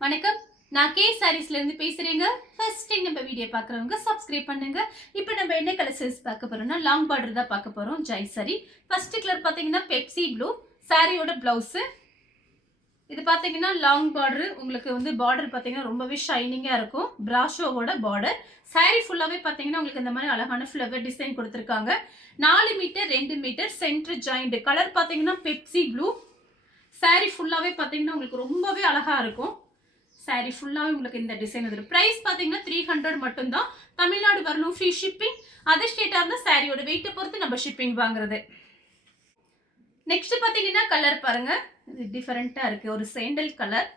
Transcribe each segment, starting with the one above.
வணக்கம். நான் கே சாரீஸ்ல இருந்து பேசுறேங்க. ஃபர்ஸ்ட் டைம் நம்ம வீடியோ பார்க்குறவங்க சப்ஸ்கிரைப் பண்ணுங்க. இப்போ நம்ம என்ன கலர் சாரீஸ் பார்க்க போறோம்னா லாங் பார்டர் தான் பார்க்க போறோம். Joy sorry. ஃபர்ஸ்ட் கலர் பார்த்தீங்கன்னா பெப்சி ப்ளூ. சாரியோட பிளவுஸ். இது பார்த்தீங்கன்னா லாங் பார்டர். உங்களுக்கு வந்து பார்டர் பார்த்தீங்கன்னா ரொம்பவே ஷைனிங்கா இருக்கும். பிராஷோவோட பார்டர். சாரி ஃபுல்லாவே பார்த்தீங்கன்னா உங்களுக்கு இந்த மாதிரி அழகான ஃப்ளவர் டிசைன் கொடுத்துருக்காங்க. 4 meter 2 meter center joint. Colour பார்த்தீங்கன்னா பெப்சி ப்ளூ. சாரி ஃபுல்லாவே பார்த்தீங்கன்னா உங்களுக்கு ரொம்பவே அழகா இருக்கும். சாரி ஃபுல்லாவே உங்களுக்கு இந்த டிசைன் வந்துடும். பிரைஸ் பார்த்தீங்கன்னா 300 மட்டும்தான். தமிழ்நாடு வரணும், ஃப்ரீ ஷிப்பிங். அதர் ஸ்டேட்டாக இருந்தால் சாரியோட வெயிட்டை பொறுத்து நம்ம ஷிப்பிங் வாங்குறது. நெக்ஸ்ட் பார்த்தீங்கன்னா கலர் பாருங்க, இது டிஃபரெண்ட்டாக இருக்கு. ஒரு சேண்டல் கலர்,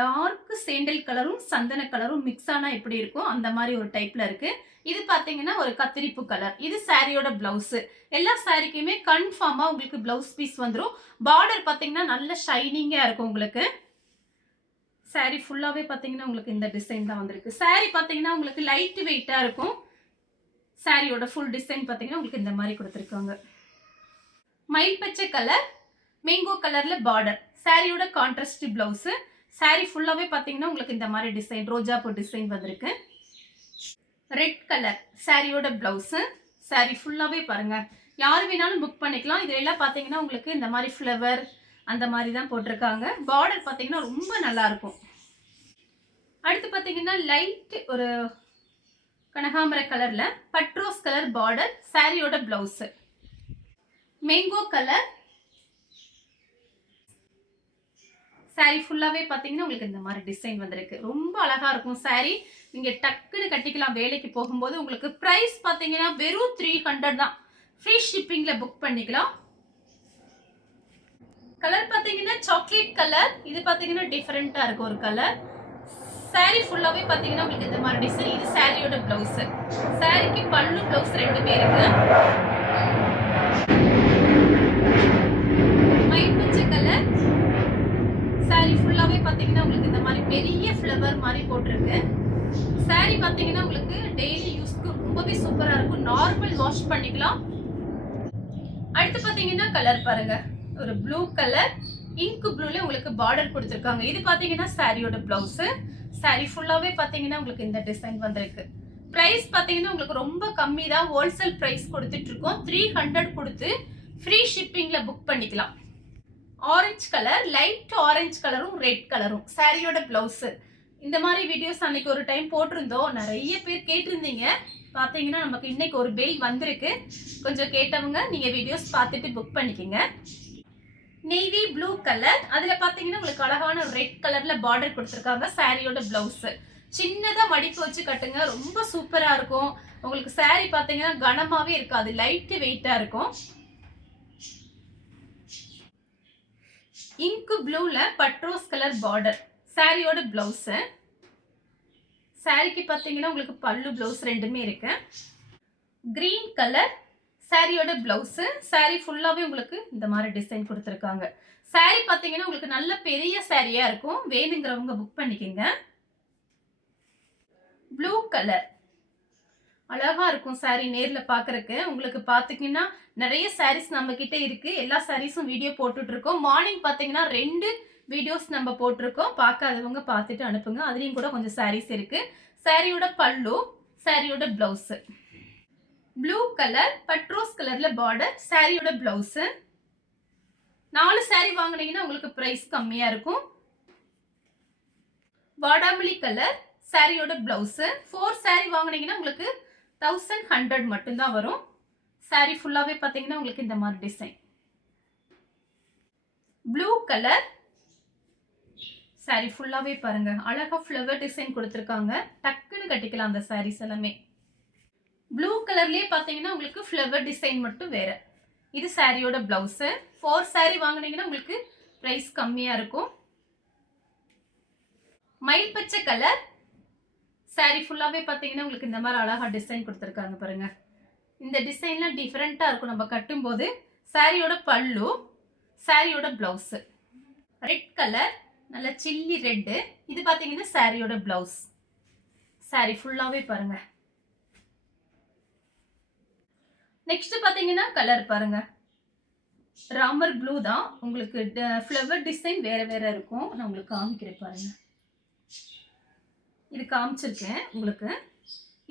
டார்க் சேண்டல் கலரும் சந்தன கலரும் மிக்ஸ் ஆனால் எப்படி இருக்கும் அந்த மாதிரி ஒரு டைப்ல இருக்கு. இது பார்த்தீங்கன்னா ஒரு கத்திரிப்பு கலர். இது சாரியோட பிளவுஸ். எல்லா சாரிக்குமே கன்ஃபார்மாக உங்களுக்கு பிளவுஸ் பீஸ் வந்துடும். பார்டர் பார்த்தீங்கன்னா நல்ல ஷைனிங்காக இருக்கும் உங்களுக்கு. சாரி ஃபுல்லாவே பார்த்தீங்கன்னா உங்களுக்கு இந்த டிசைன் தான் வந்திருக்கு. சாரி பார்த்தீங்கன்னா உங்களுக்கு லைட் வெயிட்டா இருக்கும். சாரியோட ஃபுல் டிசைன் பார்த்தீங்கன்னா உங்களுக்கு இந்த மாதிரி கொடுத்துருக்காங்க. மயில் பச்சை கலர், மேங்கோ கலர்ல பார்டர். சாரியோட கான்ட்ராஸ்ட் பிளவுஸ். சாரி ஃபுல்லாவே பார்த்தீங்கன்னா உங்களுக்கு இந்த மாதிரி டிசைன் ரோஜாப்பூ டிசைன் வந்திருக்கு. ரெட் கலர் சாரியோட பிளவுஸ். சாரி ஃபுல்லாவே பாருங்க, யார் வேணாலும் புக் பண்ணிக்கலாம். இதுல எல்லாம் பார்த்தீங்கன்னா உங்களுக்கு இந்த மாதிரி ஃப்ளவர் அந்த மாதிரி தான் போட்டிருக்காங்க. பார்டர் பார்த்தீங்கன்னா ரொம்ப நல்லா இருக்கும். அடுத்து பார்த்தீங்கன்னா லைட் ஒரு கனகாம்பர கலர்ல பட்ரோஸ் கலர் பார்டர். சாரியோட பிளவுஸ். Mango colour. சாரி ஃபுல்லாவே பார்த்தீங்கன்னா உங்களுக்கு இந்த மாதிரி டிசைன் வந்திருக்கு. ரொம்ப அழகா இருக்கும் சாரி. நீங்க டக்குன்னு கட்டிக்கலாம் வேலைக்கு போகும்போது. உங்களுக்கு பிரைஸ் பார்த்தீங்கன்னா வெறும் 300 தான். ஃப்ரீ ஷிப்பிங்ல புக் பண்ணிக்கலாம். கலர் பார்த்தீங்கன்னா சாக்லேட் கலர். இது பார்த்தீங்கன்னா டிஃபரெண்டா இருக்கு ஒரு கலர். சாரி ஃபுல்லாவே பார்த்தீங்கன்னா உங்களுக்கு இந்த மாதிரி டிசைன். இது சாரியோட பிளவுஸ். சாரிக்கு பல்லு பிளவுஸ் ரெண்டுமே இருக்கு. மயில் பச்சை கலர். சாரி ஃபுல்லாவே பார்த்தீங்கன்னா உங்களுக்கு இந்த மாதிரி பெரிய ஃப்ளவர் மாதிரி போட்டிருக்கு. சாரி பார்த்தீங்கன்னா உங்களுக்கு டெய்லி யூஸ்க்கு ரொம்பவே சூப்பரா இருக்கும். நார்மல் வாஷ் பண்ணிக்கலாம். அடுத்து பார்த்தீங்கன்னா கலர் பாருங்க, ஒரு ப்ளூ கலர். இங்க் ப்ளூல உங்களுக்கு பார்டர் கொடுத்துருக்காங்க. இது பார்த்தீங்கன்னா சாரியோட பிளவுஸ். சாரி ஃபுல்லாவே பார்த்தீங்கன்னா உங்களுக்கு இந்த டிசைன் வந்திருக்கு. பிரைஸ் பார்த்தீங்கன்னா உங்களுக்கு ரொம்ப கம்மி தான். ஹோல்சேல் பிரைஸ் கொடுத்துட்டு இருக்கோம். 300 கொடுத்து ஃப்ரீ ஷிப்பிங்ல புக் பண்ணிக்கலாம். ஆரஞ்சு கலர், லைட் ஆரஞ்சு கலரும் ரெட் கலரும் சாரியோட பிளவுஸ். இந்த மாதிரி வீடியோஸ் அன்னைக்கு ஒரு டைம் போட்டிருந்தோம். நிறைய பேர் கேட்டிருந்தீங்க. பார்த்தீங்கன்னா நமக்கு இன்னைக்கு ஒரு பெல் வந்திருக்கு. கொஞ்சம் கேட்டவங்க நீங்க வீடியோஸ் பார்த்துட்டு புக் பண்ணிக்கோங்க. Navy blue colour. அதுல பாத்தீங்கன்னா உங்களுக்கு அழகான ரெட் கலர்ல பார்டர் கொடுத்துருக்காங்க. சாரியோட பிளவுஸ். சின்னதா மடிப்பு வச்சு கட்டுங்க, ரொம்ப சூப்பரா இருக்கும். உங்களுக்கு சாரி பாத்தீங்கன்னா கனமாவே இருக்காது, லைட் வெயிட்டா இருக்கும். இங்க் ப்ளூல பட்ரோஸ் கலர் பார்டர். சாரியோட பிளவுஸ். சாரிக்கு பாத்தீங்கன்னா உங்களுக்கு பல்லு பிளவுஸ் ரெண்டுமே இருக்கு. கிரீன் கலர் சாரியோட பிளவுஸ். சாரி ஃபுல்லாவே உங்களுக்கு இந்த மாதிரி டிசைன் கொடுத்துருக்காங்க. சாரி பார்த்தீங்கன்னா உங்களுக்கு நல்ல பெரிய சாரியா இருக்கும். வேணுங்கிறவங்க புக் பண்ணிக்கோங்க. ப்ளூ கலர் அழகா இருக்கும் சாரி நேர்ல பாக்குறதுக்கு. உங்களுக்கு பாத்தீங்கன்னா நிறைய சாரீஸ் நம்ம கிட்ட இருக்கு. எல்லா சாரீஸும் வீடியோ போட்டுட்டு இருக்கோம். மார்னிங் பாத்தீங்கன்னா 2 வீடியோஸ் நம்ம போட்டிருக்கோம். பார்க்காதவங்க பார்த்துட்டு அனுப்புங்க. அதுலயும் கூட கொஞ்சம் சாரீஸ் இருக்கு. சாரியோட பல்லு, சாரியோட பிளவுஸ். ப்ளூ கலர் பட்ரோஸ் கலர்ல பார்டர். சாரியோட பிளவுஸ். 4 சாரி வாங்குனீங்கன்னா உங்களுக்கு பிரைஸ் கம்மியா இருக்கும். வாடாமல்லி கலர் சாரியோட பிளவுஸ். 4 சாரி வாங்குனீங்கன்னா உங்களுக்கு 1100 மட்டும் தான் வரும். சாரி ஃபுல்லாவே பாத்தீங்கன்னா உங்களுக்கு இந்த மாதிரி டிசைன். ப்ளூ கலர் சாரி ஃபுல்லாவே பாருங்க, அழகா ஃப்ளவர் டிசைன் கொடுத்துருக்காங்க. டக்குன்னு கட்டிக்கலாம் அந்த சாரீஸ் எல்லாமே. ப்ளூ கலர்லயே பாத்தீங்கன்னா உங்களுக்கு ஃப்ளவர் டிசைன் மட்டும் வேற. இது சாரியோட பிளவுஸ். 4 சாரி வாங்குனீங்கன்னா உங்களுக்கு பிரைஸ் கம்மியா இருக்கும். மயில் பச்சை கலர். சாரி ஃபுல்லாவே பாத்தீங்கன்னா உங்களுக்கு இந்த மாதிரி அழகா டிசைன் கொடுத்துருக்காங்க பாருங்க. இந்த டிசைன்லாம் டிஃபரெண்டா இருக்கும் நம்ம கட்டும்போது. சாரியோட பல்லு, சாரியோட பிளவுஸ். ரெட் கலர், நல்ல சில்லி ரெட். இது பாத்தீங்கன்னா சாரியோட பிளவுஸ். சாரி ஃபுல்லாவே பாருங்க. நெக்ஸ்ட் பாத்தீங்கன்னா கலர் பாருங்க, ராமர் ப்ளூ தான். உங்களுக்கு ஃப்ளவர் டிசைன் வேற வேற இருக்கும். நான் உங்களுக்கு காமிக்கிறேன் பாருங்க. இது காமிச்சிருக்கேன் உங்களுக்கு.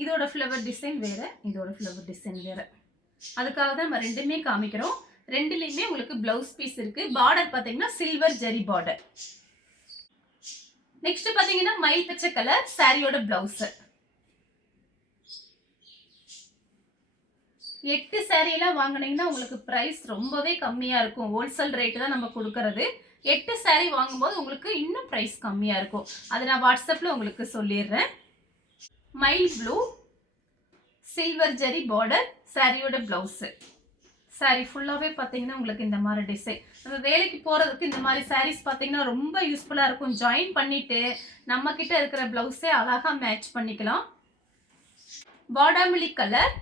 இதோட ஃப்ளவர் டிசைன் வேற, இதோட ஃப்ளவர் டிசைன் வேற. அதுக்காக தான் நம்ம ரெண்டுமே காமிக்கிறோம். ரெண்டுலயுமே உங்களுக்கு பிளவுஸ் பீஸ் இருக்கு. பார்டர் பாத்தீங்கன்னா சில்வர் ஜெரி பார்டர். நெக்ஸ்ட் பாத்தீங்கன்னா மயில் பச்சை கலர் சாரியோட பிளவுஸ். 8 சாரீலாம் வாங்குனீங்கன்னா உங்களுக்கு பிரைஸ் ரொம்பவே கம்மியா இருக்கும். ஹோல்சேல் ரேட் தான் நம்ம கொடுக்கறது. 8 சாரீ வாங்கும்போது உங்களுக்கு இன்னும் பிரைஸ் கம்மியா இருக்கும். அதை நான் வாட்ஸ்அப்ல உங்களுக்கு சொல்லிடுறேன். மயில் ப்ளூ சில்வர் ஜெரி பார்டர் சாரியோட பிளவுஸ். சாரி ஃபுல்லாவே பாத்தீங்கன்னா உங்களுக்கு இந்த மாதிரி டிசைன். நம்ம வேலைக்கு போறதுக்கு இந்த மாதிரி சாரீஸ் பாத்தீங்கன்னா ரொம்ப யூஸ்ஃபுல்லா இருக்கும். ஜாயின் பண்ணிட்டு நம்ம கிட்ட இருக்கிற பிளவுஸே அழகா மேட்ச் பண்ணிக்கலாம். பாடாமல்லி கலர்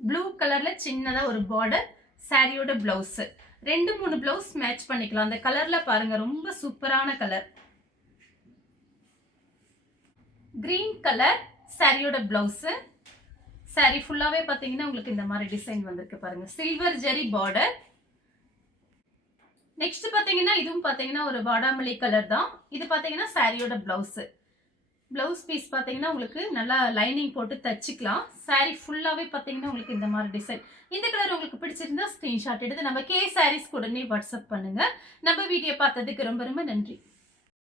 ப்ளூ கலர்ல சின்னதா ஒரு பார்டர் சாரியோட பிளவுஸ். 2-3 பிளவுஸ் மேட்ச் பண்ணிக்கலாம். அந்த கலர்ல பாருங்க ரொம்ப சூப்பரான கலர். கிரீன் கலர் சாரியோட பிளவுஸ். சாரி ஃபுல்லாவே பாத்தீங்கன்னா உங்களுக்கு இந்த மாதிரி டிசைன் வந்திருக்கு பாருங்க. சில்வர் ஜெரி பார்டர். நெக்ஸ்ட் பாத்தீங்கன்னா இதுவும் பாத்தீங்கன்னா ஒரு பாடாமல்லி கலர் தான். இது பாத்தீங்கன்னா சாரியோட பிளவுஸ். பிளவுஸ் பீஸ் பாத்தீங்கன்னா உங்களுக்கு நல்லா லைனிங் போட்டு தச்சுக்கலாம். சாரி ஃபுல்லாவே பாத்தீங்கன்னா உங்களுக்கு இந்த மாதிரி டிசைன். இந்த கலர் உங்களுக்கு பிடிச்சிருந்தா ஸ்கிரீன்ஷாட் எடுத்து நம்ம கே சாரீஸ் உடனே வாட்ஸ்அப் பண்ணுங்க. நம்ம வீடியோ பார்த்ததுக்கு ரொம்ப ரொம்ப நன்றி.